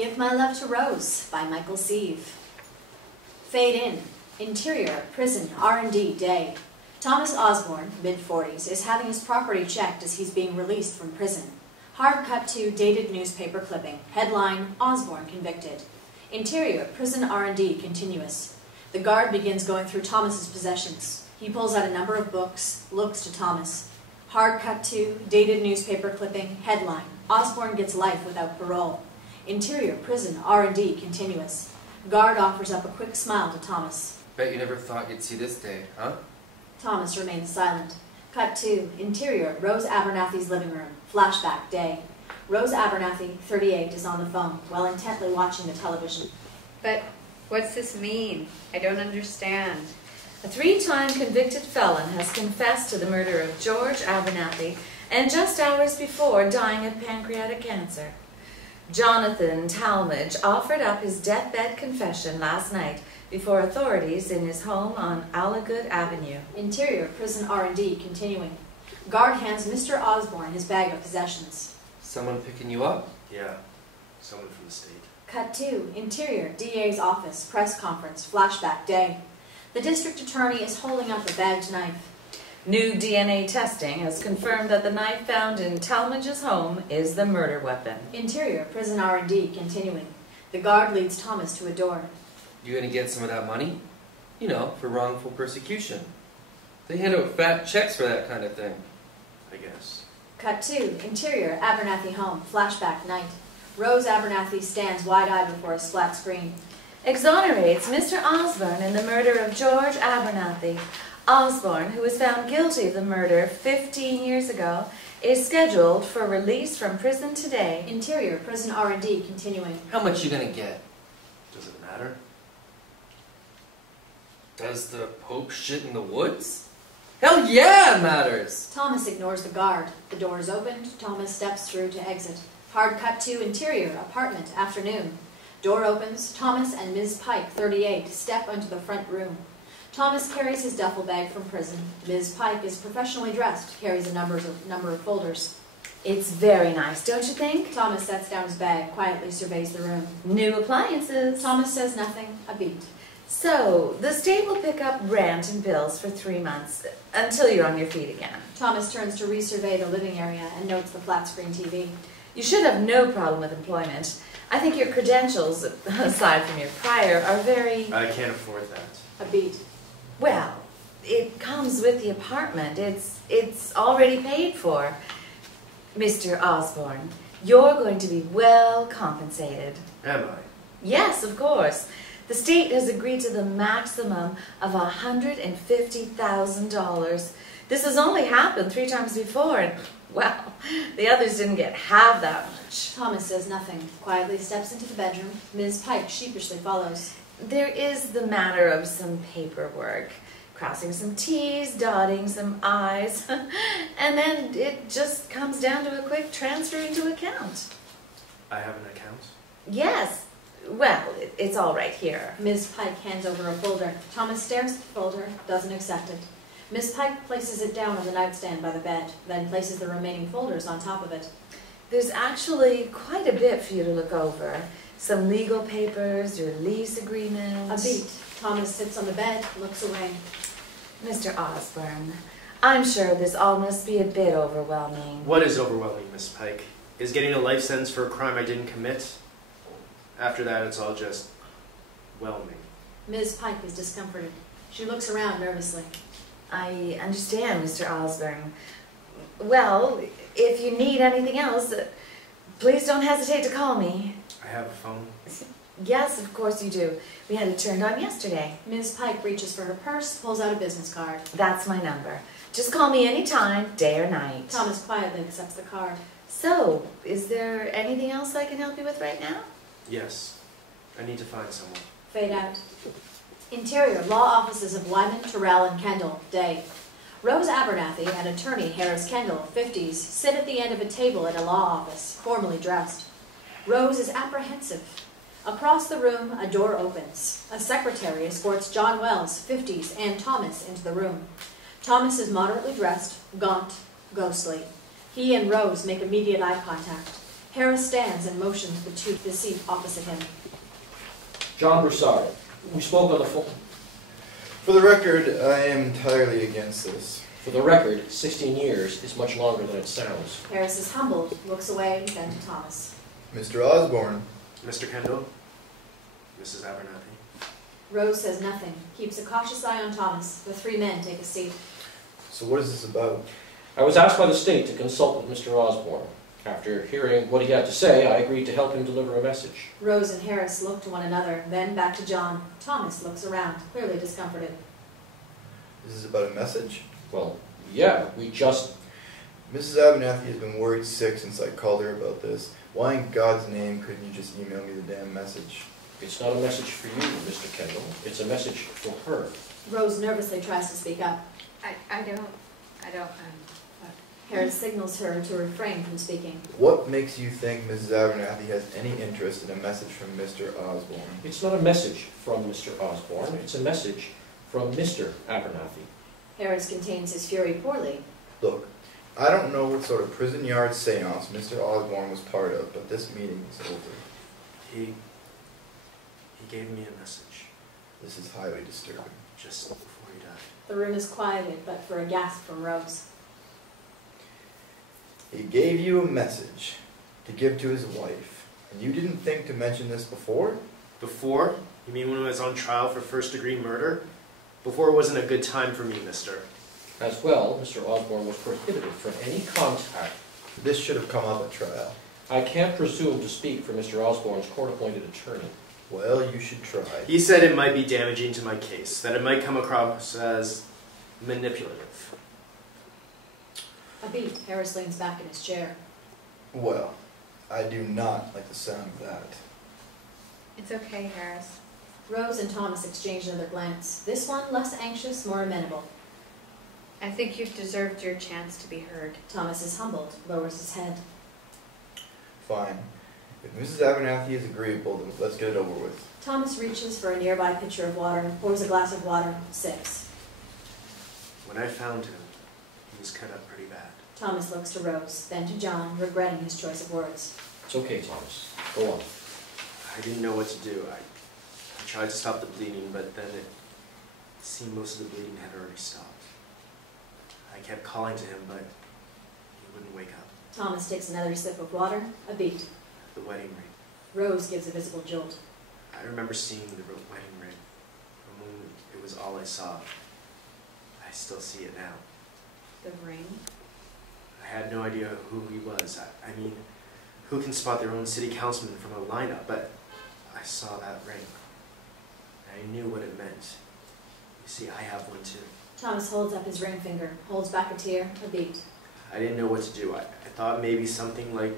Give My Love to Rose by Michael Sieve. Fade in. Interior, prison, R&D, day. Thomas Osborne, mid-40s, is having his property checked as he's being released from prison. Hard cut to dated newspaper clipping. Headline, Osborne convicted. Interior, prison R&D, continuous. The guard begins going through Thomas's possessions. He pulls out a number of books, looks to Thomas. Hard cut to dated newspaper clipping. Headline, Osborne gets life without parole. Interior, prison, R&D, continuous. Guard offers up a quick smile to Thomas. Bet you never thought you'd see this day, huh? Thomas remains silent. Cut to interior, Rose Abernathy's living room. Flashback, day. Rose Abernathy, 38, is on the phone, while intently watching the television. But what's this mean? I don't understand. A 3-time convicted felon has confessed to the murder of George Abernathy, and just hours before dying of pancreatic cancer. Jonathan Talmadge offered up his deathbed confession last night before authorities in his home on Allagood Avenue. Interior, prison R&D, continuing. Guard hands Mr. Osborne his bag of possessions. Someone picking you up? Yeah, someone from the state. Cut to interior, DA's office, press conference, flashback, day. The district attorney is holding up a bagged knife. New DNA testing has confirmed that the knife found in Talmadge's home is the murder weapon. Interior, prison R&D, continuing. The guard leads Thomas to a door. You gonna get some of that money? You know, for wrongful persecution. They hand out fat checks for that kind of thing. I guess. Cut to interior, Abernathy home, flashback, night. Rose Abernathy stands wide-eyed before his flat screen. Exonerates Mr. Osborne in the murder of George Abernathy. Osborne, who was found guilty of the murder 15 years ago, is scheduled for release from prison today. Interior, prison R&D, continuing. How much you gonna get? Does it matter? Does the Pope shit in the woods? Hell yeah, it matters! Thomas ignores the guard. The door is opened. Thomas steps through to exit. Hard cut to interior, apartment, afternoon. Door opens. Thomas and Ms. Pike, 38, step into the front room. Thomas carries his duffel bag from prison. Ms. Pike is professionally dressed, carries a number of folders. It's very nice, don't you think? Thomas sets down his bag, quietly surveys the room. New appliances. Thomas says nothing, a beat. So, the state will pick up rent and bills for 3 months, until you're on your feet again. Thomas turns to resurvey the living area and notes the flat-screen TV. You should have no problem with employment. I think your credentials, aside from your prior, are very... I can't afford that. A beat. Well, it comes with the apartment. It's already paid for. Mr. Osborne, you're going to be well compensated. Am I? Yes, of course. The state has agreed to the maximum of $150,000. This has only happened 3 times before, and, well, the others didn't get half that much. Thomas says nothing, quietly steps into the bedroom. Ms. Pike sheepishly follows. There is the matter of some paperwork, crossing some T's, dotting some I's, and then it just comes down to a quick transfer into account. I have an account? Yes. Well, it's all right here. Ms. Pike hands over a folder. Thomas stares at the folder, doesn't accept it. Ms. Pike places it down on the nightstand by the bed, then places the remaining folders on top of it. There's actually quite a bit for you to look over. Some legal papers, your lease agreement. A beat. Thomas sits on the bed, looks away. Mr. Osborne, I'm sure this all must be a bit overwhelming. What is overwhelming, Miss Pike? Is getting a life sentence for a crime I didn't commit? After that, it's all just whelming. Ms. Pike is discomforted. She looks around nervously. I understand, Mr. Osborne. Well, if you need anything else, please don't hesitate to call me. I have a phone. Yes, of course you do. We had it turned on yesterday. Ms. Pike reaches for her purse, pulls out a business card. That's my number. Just call me anytime, day or night. Thomas quietly accepts the card. So, is there anything else I can help you with right now? Yes. I need to find someone. Fade out. Interior, law offices of Wyman, Terrell, and Kendall, day. Rose Abernathy and attorney Harris Kendall, 50s, sit at the end of a table at a law office, formally dressed. Rose is apprehensive. Across the room, a door opens. A secretary escorts John Wells, 50s, and Thomas into the room. Thomas is moderately dressed, gaunt, ghostly. He and Rose make immediate eye contact. Harris stands and motions the two to the seat opposite him. John Broussard, we spoke on the phone. For the record, I am entirely against this. For the record, 16 years is much longer than it sounds. Harris is humbled, looks away, then to Thomas. Mr. Osborne. Mr. Kendall, Mrs. Abernathy. Rose says nothing, keeps a cautious eye on Thomas. The three men take a seat. So what is this about? I was asked by the state to consult with Mr. Osborne. After hearing what he had to say, I agreed to help him deliver a message. Rose and Harris look to one another, then back to John. Thomas looks around, clearly discomforted. Is this about a message? Well, yeah, we just... Mrs. Abernathy has been worried sick since I called her about this. Why in God's name couldn't you just email me the damn message? It's not a message for you, Mr. Kendall. It's a message for her. Rose nervously tries to speak up. I don't. Harris signals her to refrain from speaking. What makes you think Mrs. Abernathy has any interest in a message from Mr. Osborne? It's not a message from Mr. Osborne. It's a message from Mr. Abernathy. Harris contains his fury poorly. Look, I don't know what sort of prison yard seance Mr. Osborne was part of, but this meeting is over. He gave me a message This is highly disturbing. just before he died. The room is quieted, but for a gasp from Rose. He gave you a message to give to his wife, and you didn't think to mention this before? Before? You mean when I was on trial for first-degree murder? Before wasn't a good time for me, mister. As well, Mr. Osborne was prohibited from any contact. This should have come up at trial. I can't presume to speak for Mr. Osborne's court-appointed attorney. Well, you should try. He said it might be damaging to my case, that it might come across as manipulative. A beat, Harris leans back in his chair. Well, I do not like the sound of that. It's okay, Harris. Rose and Thomas exchange another glance. This one less anxious, more amenable. I think you've deserved your chance to be heard. Thomas is humbled, lowers his head. Fine. If Mrs. Abernathy is agreeable, then let's get it over with. Thomas reaches for a nearby pitcher of water, pours a glass of water, sips. When I found him, he was cut up pretty bad. Thomas looks to Rose, then to John, regretting his choice of words. It's okay, Thomas. Go on. I didn't know what to do. I tried to stop the bleeding, but then it seemed most of the bleeding had already stopped. I kept calling to him, but he wouldn't wake up. Thomas takes another sip of water, a beat. The wedding ring. Rose gives a visible jolt. I remember seeing the wedding ring. For a moment, it was all I saw. I still see it now. The ring? I had no idea who he was. I mean, who can spot their own city councilman from a lineup? But I saw that ring. I knew what it meant. You see, I have one too. Thomas holds up his ring finger, holds back a tear, a beat. I didn't know what to do. I thought maybe something like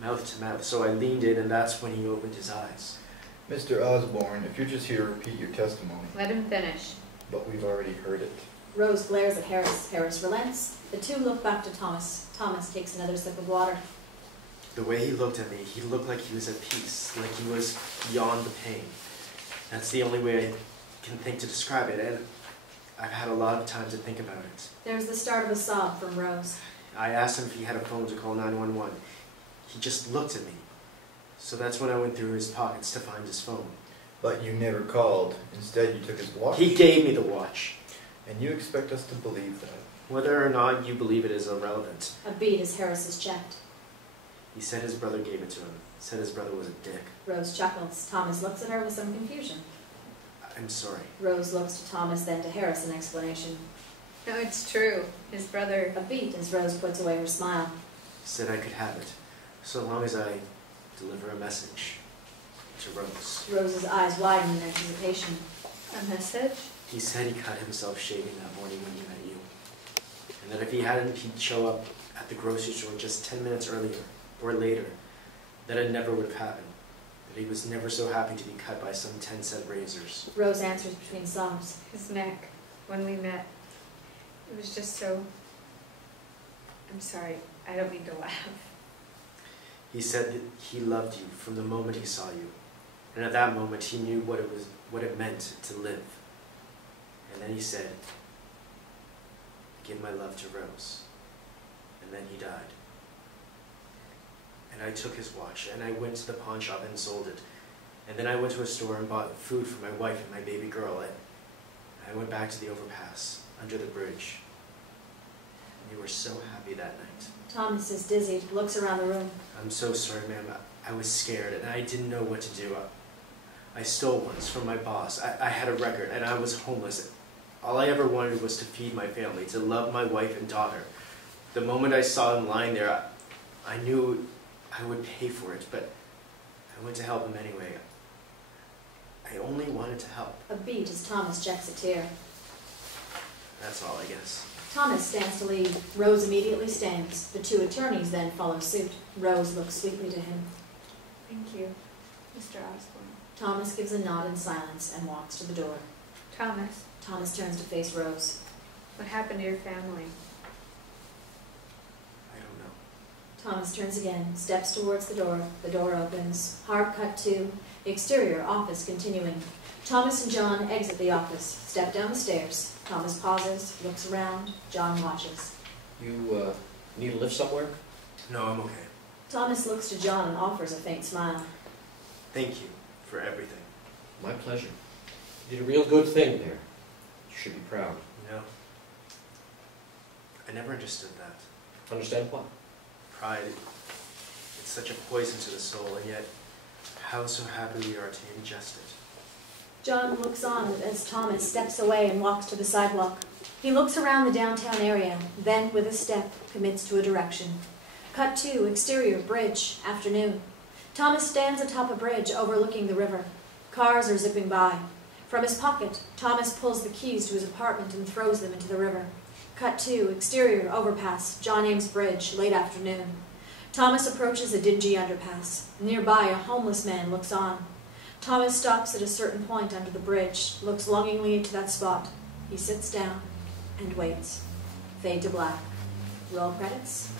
mouth to mouth, so I leaned in, and that's when he opened his eyes. Mr. Osborne, if you're just here to repeat your testimony. Let him finish. But we've already heard it. Rose glares at Harris. Harris relents. The two look back to Thomas. Thomas takes another sip of water. The way he looked at me, he looked like he was at peace, like he was beyond the pain. That's the only way I can think to describe it, and I've had a lot of time to think about it. There's the start of a sob from Rose. I asked him if he had a phone to call 911. He just looked at me. So that's when I went through his pockets to find his phone. But you never called. Instead, you took his watch. He gave me the watch. And you expect us to believe that? Whether or not you believe it is irrelevant. A beat as Harris is checked. He said his brother gave it to him. Said his brother was a dick. Rose chuckles. Thomas looks at her with some confusion. I'm sorry. Rose looks to Thomas, then to Harris in explanation. No, it's true. His brother... A beat as Rose puts away her smile. Said I could have it, so long as I deliver a message to Rose. Rose's eyes widen in anticipation. A message? He said he cut himself shaving that morning when he met you. And that if he hadn't, he'd show up at the grocery store just 10 minutes earlier, or later. That it never would have happened. That he was never so happy to be cut by some 10-cent razors. Rose answers between sobs. His neck. When we met. It was just so... I'm sorry. I don't mean to laugh. He said that he loved you from the moment he saw you. And at that moment, he knew what it meant to live. And then he said, give my love to Rose. And then he died. and I took his watch, and I went to the pawn shop and sold it. And then I went to a store and bought food for my wife and my baby girl. And I went back to the overpass, under the bridge. And they were so happy that night. Thomas is dizzied, looks around the room. I'm so sorry, ma'am. I was scared, and I didn't know what to do. I stole once from my boss. I had a record, and I was homeless. All I ever wanted was to feed my family, to love my wife and daughter. The moment I saw him lying there, I knew I would pay for it, but I went to help him anyway. I only wanted to help. A beat as Thomas checks a tear. That's all, I guess. Thomas stands to leave. Rose immediately stands. The two attorneys then follow suit. Rose looks sweetly to him. Thank you, Mr. Osborne. Thomas gives a nod in silence and walks to the door. Thomas, Thomas turns to face Rose. what happened to your family? I don't know. Thomas turns again, steps towards the door. The door opens. Hard cut to exterior office continuing. Thomas and John exit the office, step down the stairs. Thomas pauses, looks around. John watches. You need a lift somewhere? No, I'm okay. Thomas looks to John and offers a faint smile. Thank you for everything. My pleasure. You did a real good thing there. You should be proud. You know, I never understood that. Understand what? Pride, it's such a poison to the soul, and yet how so happy we are to ingest it. John looks on as Thomas steps away and walks to the sidewalk. He looks around the downtown area, then with a step commits to a direction. Cut to exterior bridge, afternoon. Thomas stands atop a bridge overlooking the river. Cars are zipping by. From his pocket, Thomas pulls the keys to his apartment and throws them into the river. Cut to exterior overpass, John Ames Bridge, late afternoon. Thomas approaches a dingy underpass. Nearby, a homeless man looks on. Thomas stops at a certain point under the bridge, looks longingly to that spot. He sits down and waits. Fade to black. Roll credits.